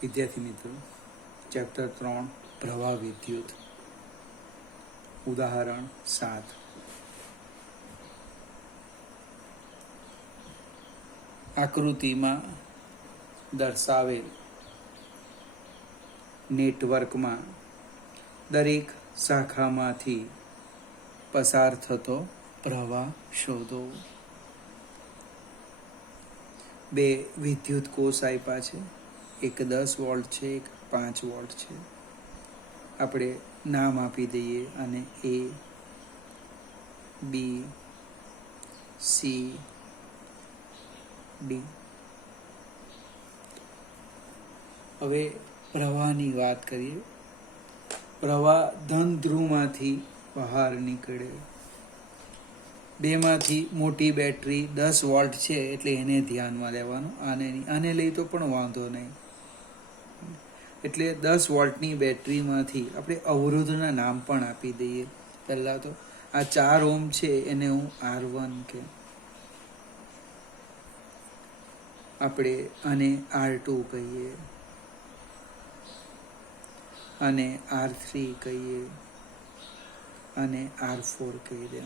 વિદ્યાર્થી મિત્રો, ચેપ્ટર 3 પ્રવાહ વિદ્યુત, ઉદાહરણ 7. આકૃતિમાં દર્શાવેલ નેટવર્કમાં દરેક શાખામાંથી પસાર થતો પ્રવાહ શોધો. બે વિદ્યુત કોષ આપ્યા છે, એક 10 વોલ્ટ છે, એક 5 વોલ્ટ છે. આપણે નામ આપી દઈએ અને A, B, C, D. હવે પ્રવાહની વાત કરીએ. પ્રવાહ ધન ધ્રુવમાંથી બહાર નીકળે. બેમાંથી મોટી બેટરી 10 વોલ્ટ છે એટલે એને ધ્યાનમાં લેવાનું, આને લઈ તો પણ વાંધો નહીં. એટલે 10 વોલ્ટની બેટરીમાંથી આપણે અવરોધના નામ પણ આપી દઈએ. પહેલાં તો આ 4 ઓહ્મ છે એને હું R1 કે, આપણે આને R2 કહીએ, અને R3 કહીએ, અને R4 કહી દે,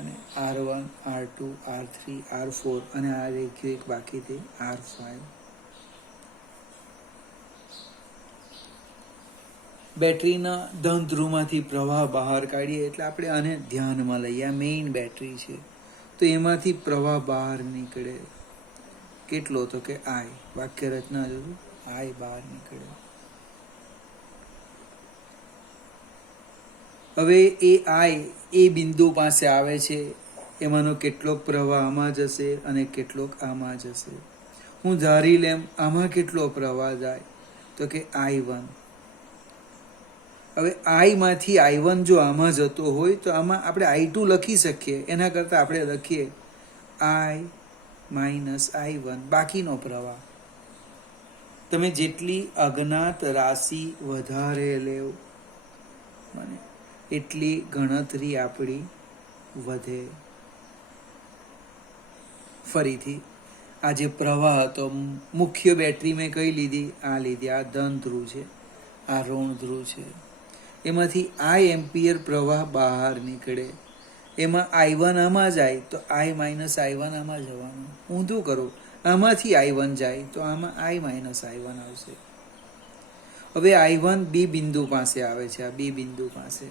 અને R1, R2, R3, R4 અને આ રેખ્યો એક બાકી તે R5. બેટરીના ધન ધ્રુવમાંથી પ્રવાહ બહાર કાઢીએ એટલે આપણે આને ધ્યાનમાં લઈએ. આ મેઇન બેટરી છે તો એમાંથી પ્રવાહ બહાર નીકળે. કેટલો? તો કે I. વાક્ય રચના જોયું, I બહાર નીકળે. હવે એ I એ બિંદુ પાસે આવે છે, એમાંનો કેટલોક પ્રવાહ આમાં જશે અને કેટલોક આમાં જશે. હું ધારી લેમ આમાં કેટલો પ્રવાહ જાય તો કે I1. હવે I માંથી I1 જો આમાં જતો હોય તો આમાં આપણે I2 લખી શકીએ. એના કરતાં આપણે લખીએ I માઇનસ I1, બાકીનો પ્રવાહ. તમે જેટલી અજ્ઞાત રાશિ વધારે લેવ મને એટલી ગણતરી આપણી વધે. ફરીથી આ જે પ્રવાહ હતો, મુખ્ય બેટરી મેં કઈ લીધી? આ લીધી. આ ધન ધ્રુવ છે, આ ઋણ ધ્રુવ છે. એમાંથી I એમ્પિયર પ્રવાહ બહાર નીકળે. એમાં I1 આમાં જાય તો I માઇનસ I1 આમાં જવાનું. ઊંધું કરું, આમાંથી I1 જાય તો આમાં I માઇનસ I1 આવશે. હવે I1 B બિંદુ પાસે આવે છે, આ B બિંદુ પાસે.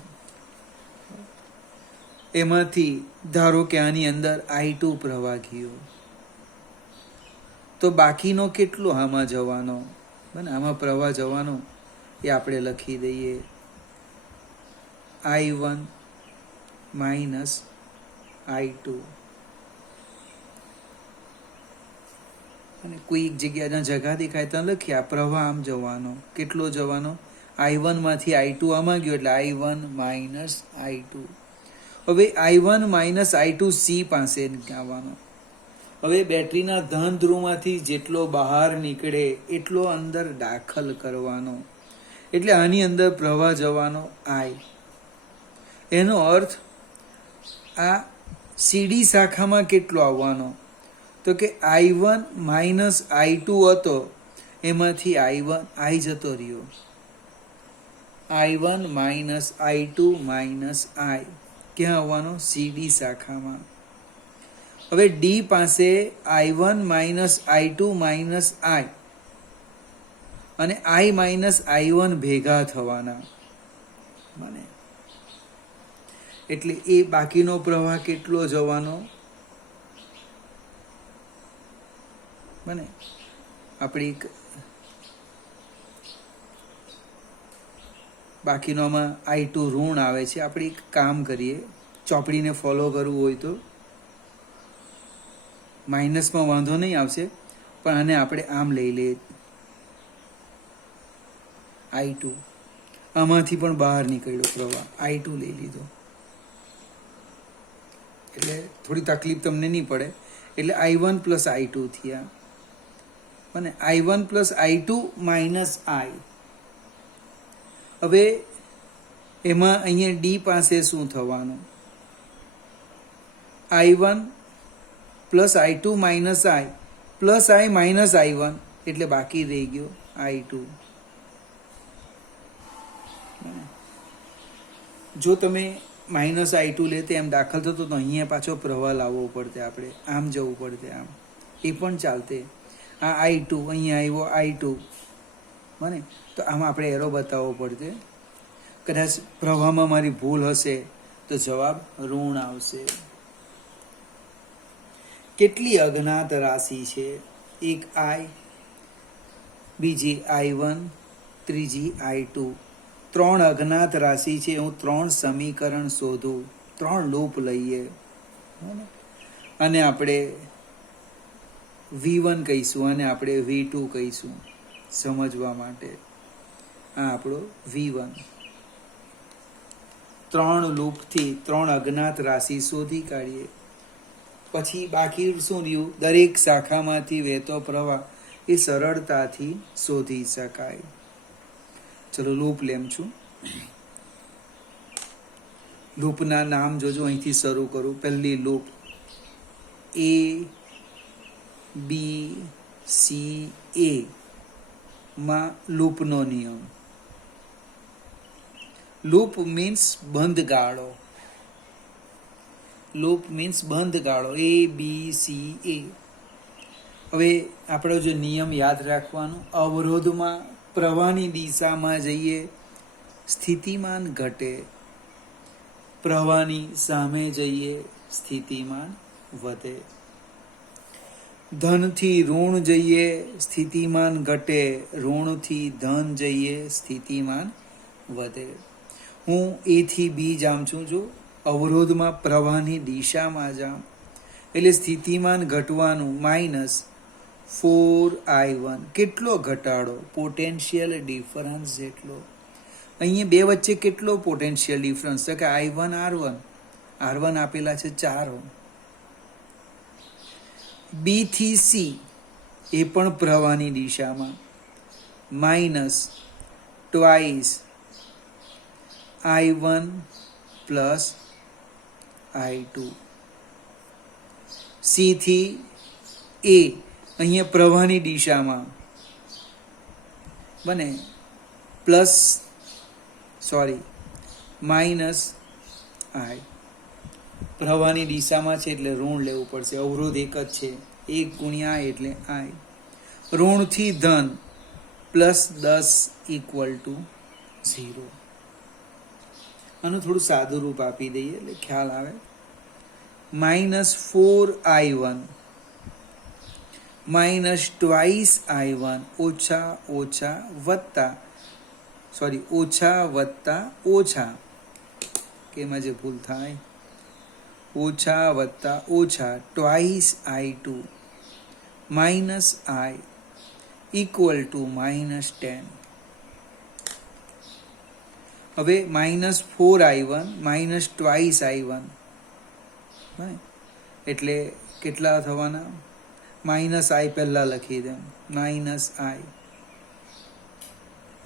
એમાંથી ધારો કે આની અંદર I2 પ્રવાહ ગયો તો બાકીનો કેટલો આમાં જવાનો? બને આમાં પ્રવાહ જવાનો એ આપણે લખી દઈએ I1 માઇનસ I2. અને કોઈ એક જગ્યા જગા દેખાય ત્યાં લખીએ આ પ્રવાહ આમ જવાનો. કેટલો જવાનો? I1 માંથી I2 આમાં ગયો એટલે I1 માઇનસ I2. હવે I1 માઇનસ I2 C પાસે આવવાનો. હવે બેટરીના ધન ધ્રુવમાંથી જેટલો બહાર નીકળે એટલો અંદર દાખલ કરવાનો. એટલે આની અંદર પ્રવાહ જવાનો I. એનો અર્થ આ સીડી શાખામાં કેટલો આવવાનો? તો કે I1 માઇનસ I2 હતો, એમાંથી I જતો રહ્યો. I1 minus I2 minus I ક્યાં આવવાનો? સીડી શાખામાં. હવે D પાસે I1 minus I2 minus I અને I માઇનસ I1 ભેગા થવાના. મને એટલે એ બાકીનો પ્રવાહ કેટલો જવાનો? બને આપણી બાકીનોમાં I2 ઋણ આવે છે. આપણે એક કામ કરીએ, ચોપડીને ફોલો કરવું હોય તો માઇનસમાં વાંધો નહીં આવશે, પણ આને આપણે આમ લઈ લઈએ I2. આમાંથી પણ બહાર નીકળ્યો પ્રવાહ, I2 લઈ લીધો એટલે થોડી તકલીફ તમને નહીં પડે. એટલે I1 પ્લસ I2 થયા અને I1 plus I2 minus I. હવે એમાં અહીંયા D પાસે શું થવાનું? I1 plus I2 minus I plus I minus I1 એટલે બાકી રહી ગયો I2. જો તમે -I2 લેતે એમ દાખલ થતો તો અહીંયા પાછો પ્રવાહ લાવવો પડતે, આપણે આમ જવું પડતે, આમ એ પણ ચાલતે. આ I2 અહીંયા આવ્યો I2 બને તો આમાં આપણે એરો બતાવવો પડતે. કદાચ પ્રવાહમાં મારી ભૂલ હશે તો જવાબ ઋણ આવશે. કેટલી અજ્ઞાત રાશિ છે? એક I, બીજી I1, ત્રીજી I2. 3 અજ્ઞાત રાશિ છે. હું 3 સમીકરણ શોધું, 3 લૂપ લઈએ અને આપણે V1 કહીશું અને આપણે V2 કહીશું સમજવા માટે. આ આપણો V1. 3 લૂપથી 3 અજ્ઞાત રાશિ શોધી કાઢીએ. પછી બાકી શું રહ્યું? દરેક શાખામાંથી વહેતો પ્રવાહ એ સરળતાથી શોધી શકાય. ચલો લૂપ લેમ છું. લૂપના નામ જોજો, અહીંથી શરૂ કરું. પહેલી લૂપ ABCA માં લૂપનો નિયમ. લૂપ મીન્સ બંધ ગાળો. લૂપ મીન્સ બંધ ગાળો. ABCA. હવે આપણો જો નિયમ યાદ રાખવાનો, અવરોધમાં પ્રવાહની દિશામાં જઈએ સ્થિતિમાન ઘટે, પ્રવાહની સામે જઈએ સ્થિતિમાન વધે. ધનથી ઋણ જઈએ સ્થિતિમાન ઘટે, ઋણથી ધન જઈએ સ્થિતિમાન વધે. હું A થી B જામ છું. જો અવરોધમાં પ્રવાહની દિશામાં જામ એટલે સ્થિતિમાન ઘટવાનું -4I1. કેટલો ઘટાડો? પોટેન્શિયલ ડિફરન્સ જેટલો. અહીંયા બે વચ્ચે કેટલો પોટેન્શિયલ ડિફરન્સ છે કે I1 R1 આપેલા છે 4 Ω. B થી C એ પણ પ્રવાહની દિશામાં -2I1 પ્લસ I2. C થી A અહીંયા પ્રવાહની દિશામાં બને -I. પ્રવાહની દિશામાં છે એટલે ઋણ લેવું પડશે. અવરોધ એક જ છે, 1 ગુણ્યા એટલે I. ઋણથી ધન +10 = 0. આનું થોડું સાદું રૂપ આપી દઈએ એટલે ખ્યાલ આવે. -4I1 -2I1 ઓછા વત્તા કે એમાં જે ભૂલ થાય, ઓછા વત્તા ઓછા 2I2 -I = -10. હવે -4I1 -2I1 એટલે કેટલા થવાના? -I પહેલા લખી દે, -I.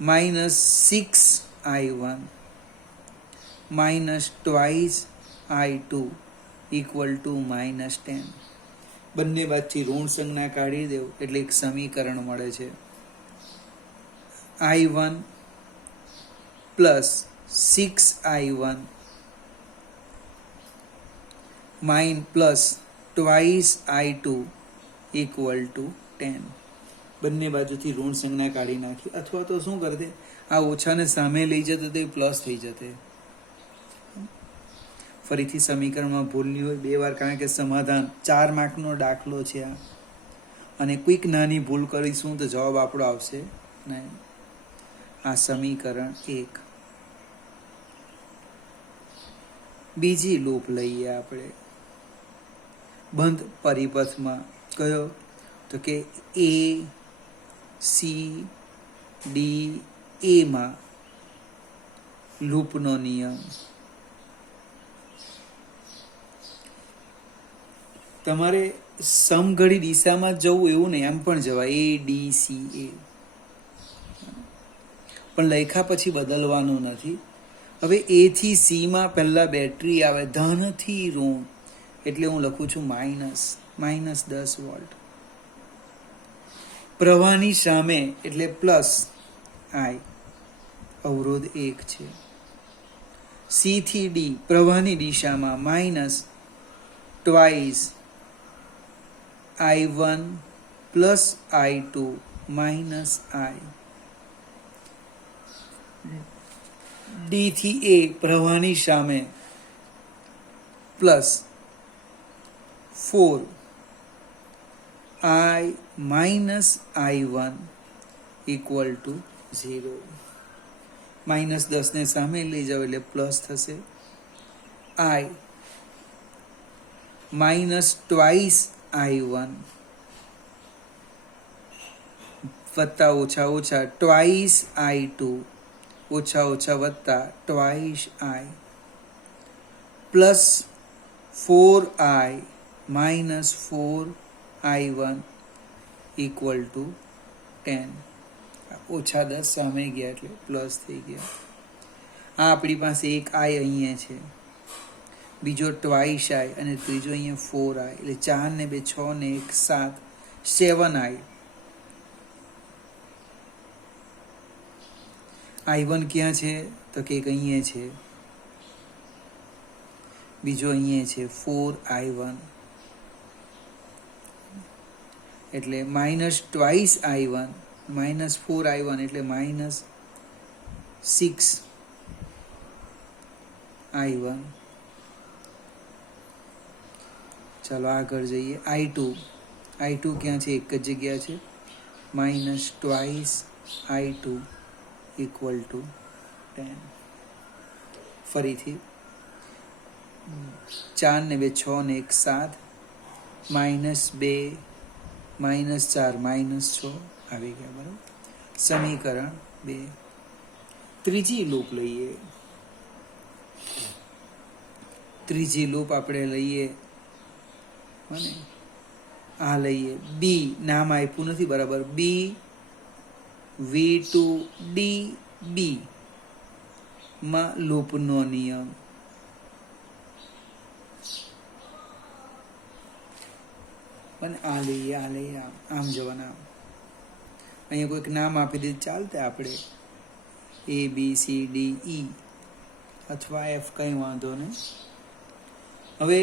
-6I1 -2I2 = -10. બંને બાજુથી ઋણ સંજ્ઞા કાઢી દેવું એટલે એક સમીકરણ મળે છે. I1 + 6I1 + 2I2 = 10. બંને બાજુથી ઋણ સંજ્ઞા કાઢી નાખી. અથવા તો શું કરતે, આ ઓછાને સામે લઈ જતો તો એ પ્લસ થઈ જતે. ફરીથી સમીકરણમાં ભૂલની હોય 2 વાર, કારણ કે સમાધાન 4 માર્કનો દાખલો છે આ, અને કોઈક નાની ભૂલ કરીશું તો જવાબ આપણો આવશે નહીં. આ સમીકરણ 1. બીજી લૂપ લઈએ આપણે બંધ પરિપથમાં. કયો? તો કે ACDA માં લૂપનો નિયમ. તમારે સમઘડી દિશામાં જવું એવું નહીં, એમ પણ જવાય ADCA, પણ લખ્યા પછી બદલવાનું નથી. હવે A થી C માં પહેલા બેટરી આવે, ધનથી ઋણ, એટલે હું લખું છું -10 વોલ્ટ. પ્રવાહની સામે એટલે પ્લસ આઈ, અવરોધ 1 છે. સી થી ડી પ્રવાહની દિશામાં minus twice I1 plus I2 minus I. D થી એ પ્રવાહની સામે plus 4I minus I1 equal to 0. Minus 10 ને સામે લઈ જાઓ એટલે પ્લસ થશે. I માઇનસ ટ્વાઇસ I1 વત્તા ઓછા ઓછા ટ્વાઇસ I2 ઓછા ઓછા વત્તા twice I plus 4I minus 4I1 equal to 10. ઓછા 10 સામે ગયા એટલે પ્લસ થઈ ગયા. આ આપણી પાસે એક I અહીંયા છે, બીજો ટ્વાઇસ I અને ત્રીજો અહીંયા 4I, એટલે 4 ને 2 6 ને 1 7, 7I. I1 ક્યાં છે તો કે એક અહીંયા છે, બીજો અહીંયા છે 4I1, એટલે minus twice I1 minus 4I1 એટલે માઇનસ 6I1. ચાલો આગળ જઈએ. I2 ક્યાં છે? એક જ જગ્યા છે, minus twice I2 equal to 10. ફરીથી 4 ને 2 6 ને 1 7, માઇનસ 2 માઇનસ 4 માઇનસ 6 આવી ગયા. બરાબર. સમીકરણ 2. ત્રીજી લૂપ લઈએ. ત્રીજી લૂપ આપણે લઈએ અને આ લઈએ બી, નામ આપ્યું નથી બરાબર, બી V2D બી માં લૂપનો નિયમ. અને આ લઈએ આમ જવાના. અહીંયા કોઈક નામ આપી દીધું ચાલતે, આપણે ABCDE અથવા F, કંઈ વાંધો નહીં. હવે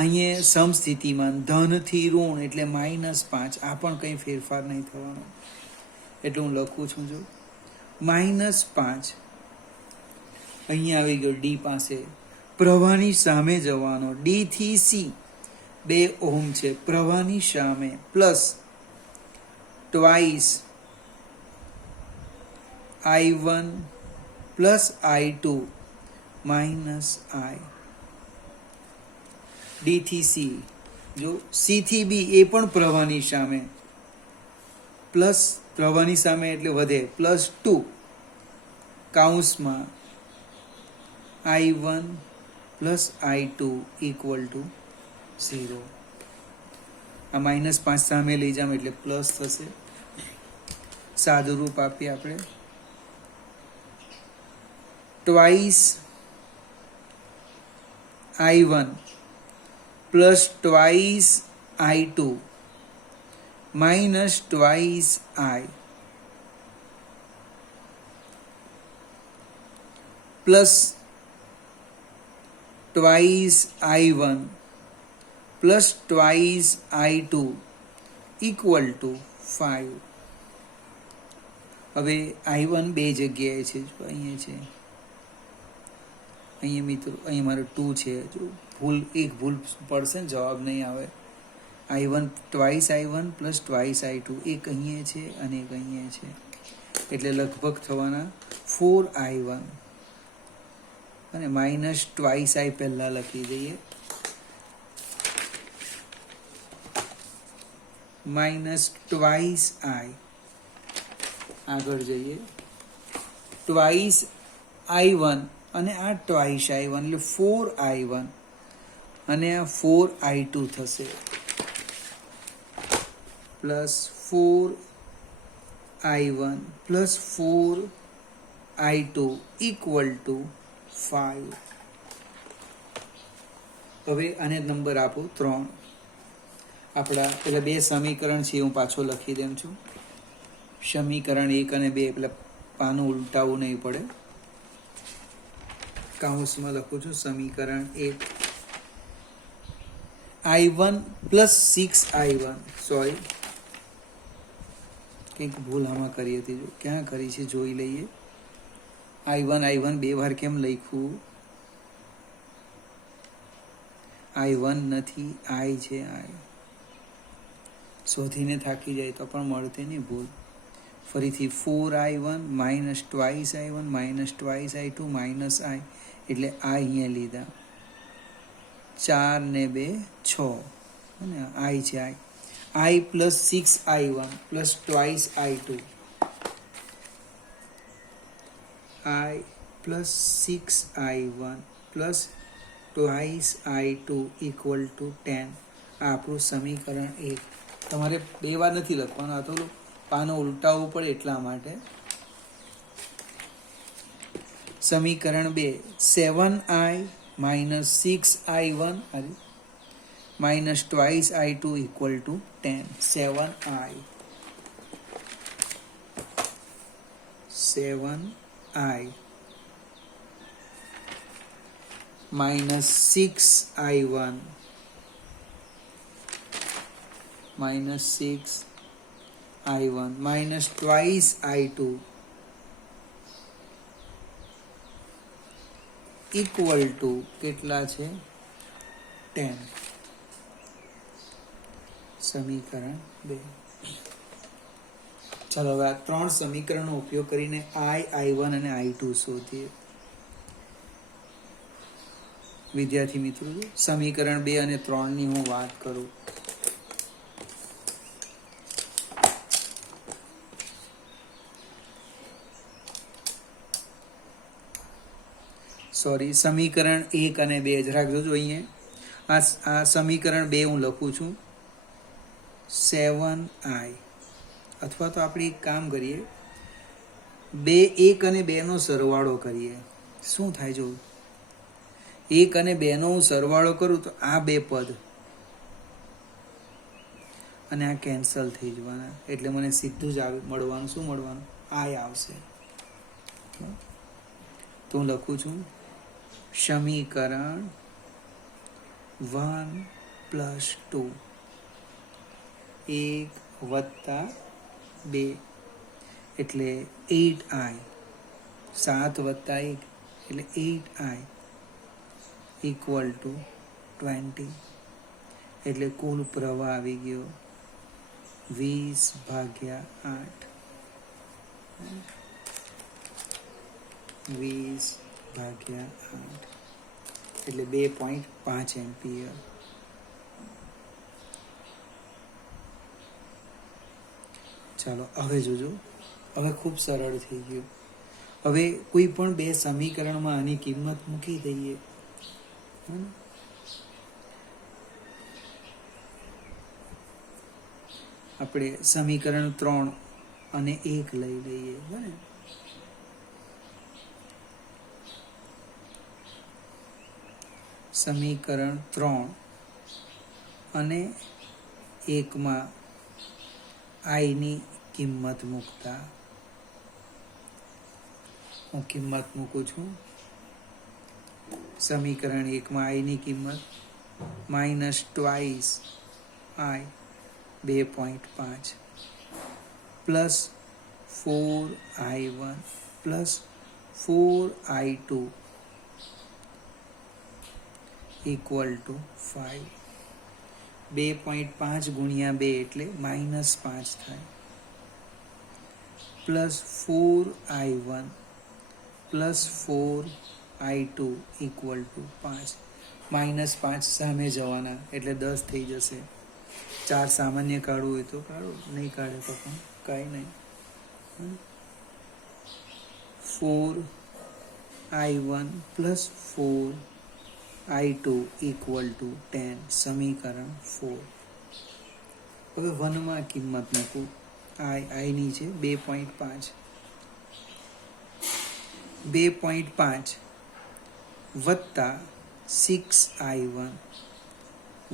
અહીંયા સમસ્થિતિમાં ધનથી ઋણ એટલે -5, આ પણ કંઈ ફેરફાર નહીં થવાનો, એટલે હું લખું છું જો -5. અહીંયા આવી ગયો ડી પાસે, પ્રવાહની સામે જવાનો. ડી થી સી 2 ઓહમ છે, પ્રવાહની સામે plus twice I1 plus I2 minus I. D થી સી, જો સી થી બી એ પણ પ્રવાહની સામે, પ્લસ પ્રવાહની સામે એટલે વધે, પ્લસ 2 કૌંસમાં I1 plus I2 equal to 0. આ -5 સામે લઈ જામ એટલે પ્લસ થશે. સાદું રૂપ આપીએ આપણે, twice I1 plus twice I2 minus twice I plus twice I1 plus twice I2 equal to 5. હવે I1 બે જગ્યાએ છે, જો અહીંયા છે, અહીંયા મિત્રો અહીંયા મારો 2 છે, જો એક ભૂલ પડશે ને જવાબ નહીં આવે. I1 twice I1 plus twice I2, એક અહીંયા છે અને એક અહીંયા છે, એટલે લગભગ થવાના 4I1 અને માઇનસ ટ્વાઇસ I પહેલા લખી દઈએ, માઇનસ ટ્વાઇસ I. આગળ જઈએ, ટ્વાઇસ I1 અને આ ટ્વાઇસ I1 એટલે 4I1 અને આ 4I2 થશે, plus 4I1 plus 4I2 equal to 5. હવે આને નંબર આપો 3. આપણા પેલા બે સમીકરણ છે હું પાછો લખી દઉં છું. સમીકરણ 1 અને 2, પેલા પાનું ઉલટાવવું નહીં પડે. કાઉન્સમાં લખું છું સમીકરણ 1. I1 પ્લસ 6I1, સોરી કંઈક ભૂલ આમાં કરી હતી, જો ક્યાં કરી છે જોઈ લઈએ. I1 બે વાર કેમ લખ્યું? I1 નથી, I છે. I શોધીને થાકી જાય તો પણ મળતે નહીં ભૂલ. ફરીથી 4I1 minus twice I1 minus twice I2 minus I, એટલે આ અહીંયા લીધા. 4 ને 2 6, અને I છે. I plus 6I1 plus twice I2, I plus 6I1 plus twice I2 equal to 10. આ આપણું સમીકરણ 1. તમારે બે વાર નથી લખવાનું, આ તો પાનો ઉલટાવવું પડે એટલા માટે. સમીકરણ 2, 7I minus 6I1 minus twice I2 equal to 10. 7I minus 6I1 minus 6I1 minus twice I2 equal to કેટલા છે? 10. સમીકરણ 2. ચાલો હવે આ 3 સમીકરણનો ઉપયોગ કરીને I1 અને I2 શોધીએ. વિદ્યાર્થી મિત્રો, સમીકરણ 2 અને 3 ની હું વાત કરું. સોરી, સમીકરણ 1 અને 2 જરાક જોજો અહીંયા. આ સમીકરણ 2 હું લખું છું 7I, અથવા તો આપણે એક કામ કરીએ, 1 અને 2 નો સરવાળો કરીએ. શું થાય? જો 1 અને 2 નો હું સરવાળો કરું તો આ બે પદ અને આ કેન્સલ થઈ જવાના, એટલે મને સીધું જ મળવાનું. શું મળવાનું? I આવશે. તો હું લખું છું સમીકરણ 1 પ્લસ 2, 1 વત્તા 2 એટલે 8I, 7 વત્તા 1 એટલે 8I ઇક્વલ ટુ 20. એટલે કુલ પ્રવાહ આવી ગયો 20/8. 20/8 એટલે 2.5 એમ્પિયર. ચાલો હવે જોજો, હવે ખૂબ સરળ થઈ ગયું. હવે કોઈ પણ બે સમીકરણમાં આની કિંમત મૂકી દઈએ. આપણે સમીકરણ 3 અને 1 લઈ લઈએ. બરાબર, સમીકરણ 3 અને 1 માં I ની કિંમત મૂકતા હું કિંમત મૂકું છું. સમીકરણ 1 માં I ની કિંમત minus twice I 2.5 plus 4I1 plus 4I2 equal to 5. 2.5 ગુણ્યા 2 એટલે -5 થાય. Plus 4I1 plus 4I2 equal to 5. -5 સામે જવાના એટલે 10 થઈ જશે. 4 સામાન્ય કાઢવું હોય તો કાઢો, નહીં કાઢે તો પણ કાંઈ નહીં. 4I1 plus 4I2 equal to 10. સમીકરણ 4. હવે 1 માં કિંમત મૂકું. I ની છે 2.5. 2.5 વત્તા 6I1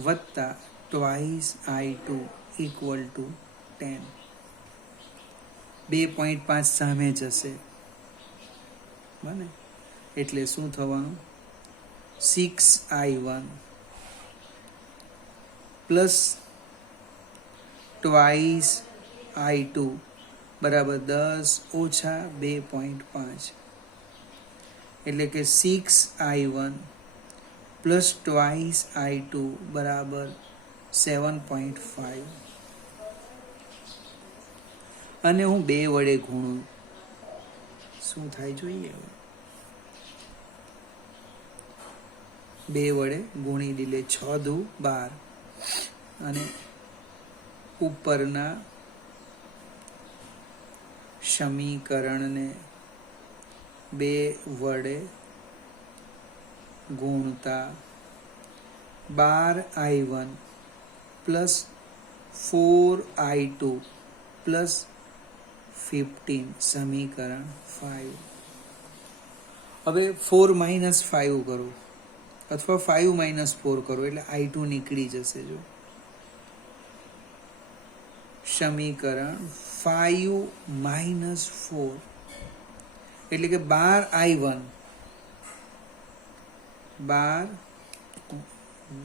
વત્તા ટ્વાઇસ I2 ઇક્વલ ટુ 10. 2.5 સામે જશે, બને એટલે શું થવાનું? 6I1 પ્લસ ટ્વાઇસ I2 બરાબર 10 ઓછા 2.5, એટલે કે 6I1 પ્લસ ટ્વાઇસ I2 બરાબર 7.5. અને હું 2 વડે ગુણું, શું થાય જોઈએ? 2 વડે ગુણી દીલે 6 દુ 12, અને ઉપરના સમીકરણને 2 વડે ગુણતા 12I1 પ્લસ 4I2 પ્લસ 15 સમીકરણ 5. હવે 4 માઇનસ 5 કરો અથવા 5 માઇનસ 4 કરો એટલે I2 નીકળી જશે. જો સમીકરણ 5 માઇનસ 4 એટલે કે 12I1, 12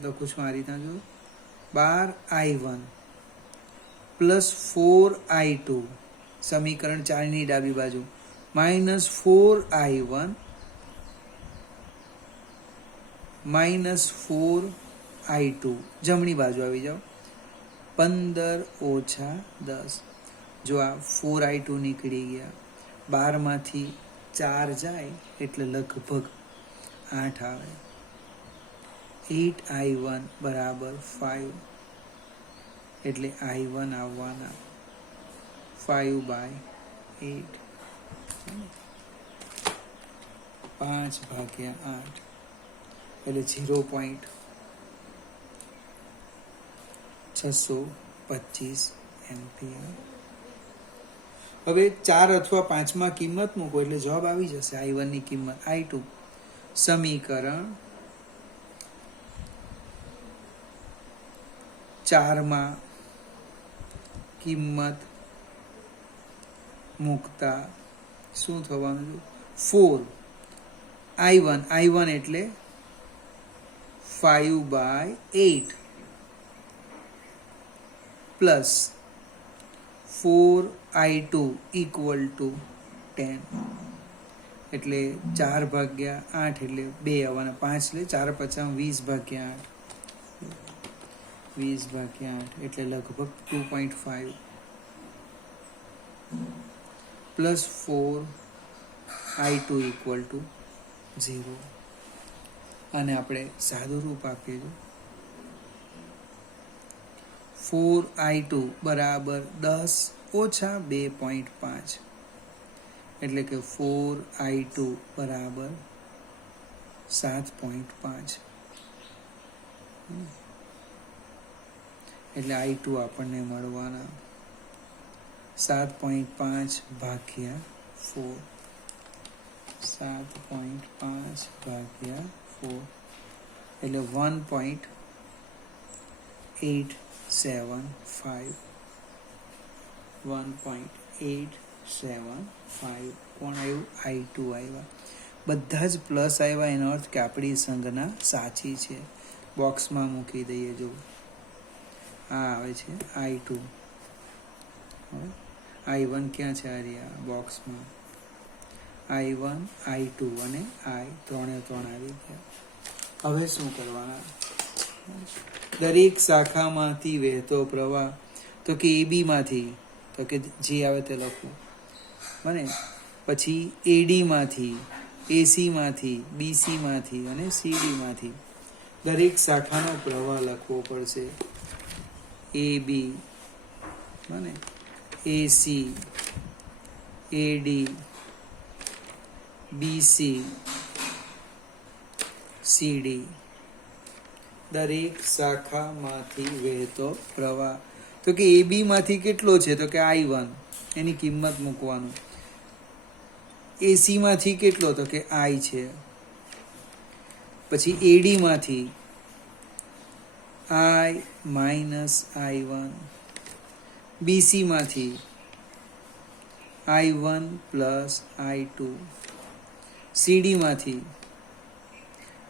લખું છું આ રીતના, જો 12I1 પ્લસ 4I2 સમીકરણ 4ની ડાબી બાજુ માઇનસ 4I1 માઇનસ 4I2 જમણી બાજુ આવી જાઓ. 15 ઓછા 10. જો આ 4I2 નીકળી ગયા, 12 માંથી 4 જાય એટલે લગભગ 8 આવે. 8I1 બરાબર 5, એટલે I1 આવવાના 5/8, 5/8 એટલે 0.625 એમ્પિયર. હવે 4 અથવા 5માં કિંમત મૂકો એટલે જવાબ આવી જશે. I1 ની કિંમત I2 સમીકરણ 4માં કિંમત મૂકતા શું થવાનું? 4I1 એટલે 5/8 પ્લસ 4I2 ઇક્વલ ટુ 10, એટલે 4/8 એટલે 2 આવવાના, 5 એટલે 4 × 5 = 20/8 એટલે લગભગ 2.5 પ્લસ 4I2 ઇક્વલ ટુ 0. અને આપણે સાદું રૂપ આપીએ, 4I2 બરાબર 10 ઓછા 2.5, એટલે કે 4I2 બરાબર 7.5, એટલે I2 આપણને મળવાના 7.5/4, 7.5/4 એટલે 1.875, 1.875 કોણ આવ્યું? I2 આવ્યા. બધા જ પ્લસ આવ્યા, એનો અર્થ કે આપણી સંજ્ઞા સાચી છે. બોક્સમાં મૂકી દઈએ. જો આ આવે છે I2, I1 ક્યાં છે? આ રહ્યા બોક્સમાં. I1, I2 અને I ત્રણે આવી ગયા. હવે શું કરવાના? દરેક શાખામાંથી વહેતો પ્રવાહ, તો કે AB માંથી, તો કે જે આવે તે લખવું, બને. પછી AD માંથી, AC માંથી, BC માંથી અને CD માંથી દરેક શાખાનો પ્રવાહ લખવો પડશે. AB, બને, AC, AD, BC, CD દરેક શાખામાંથી વહેતો પ્રવાહ. તો કે AB માંથી કેટલો છે? તો કે I1, એની કિંમત મૂકવાનું. AC માંથી કેટલો? તો કે I છે. પછી AD માંથી I માઇનસ I1, BC માંથી I1 પ્લસ I2, CD માંથી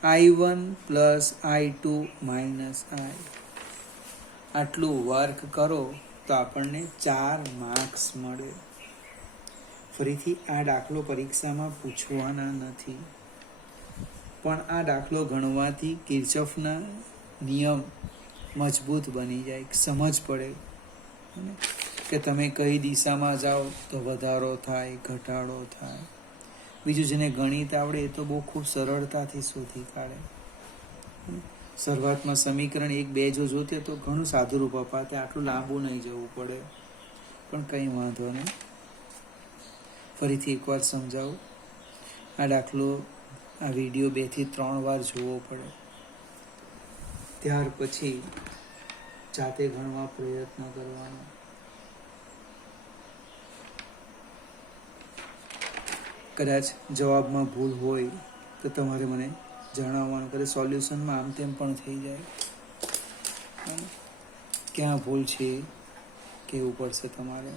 I1 plus I2 minus I. આટલું વર્ક કરો તો આપણને 4 માર્ક્સ મળે. ફરીથી આ દાખલો પરીક્ષામાં પૂછવાના નથી, પણ આ દાખલો ગણવાથી કિર્ચોફના નિયમ મજબૂત બની જાય, સમજ પડે કે તમે કઈ દિશામાં જાઓ તો વધારો થાય, ઘટાડો થાય. બીજું જેને ગણિત આવડે એ તો બહુ ખૂબ સરળતાથી શોધી કાઢે. શરૂઆતમાં સમીકરણ 1, 2 જો જોતે તો ઘણું સાદુરૂપ અપાતે, આટલું લાંબુ નહીં જવું પડે, પણ કંઈ વાંધો નહીં. ફરીથી એકવાર સમજાવું. આ દાખલો, આ વિડીયો 2 થી 3 વાર જોવો પડે, ત્યાર પછી જાતે ગણવા પ્રયત્ન કરવાનો. કદાચ જવાબમાં ભૂલ હોય તો તમારે મને જણાવવાનું, કદાચ સોલ્યુશનમાં આમ તેમ પણ થઈ જાય. ક્યાં ભૂલ છે કહેવું પડશે તમારે.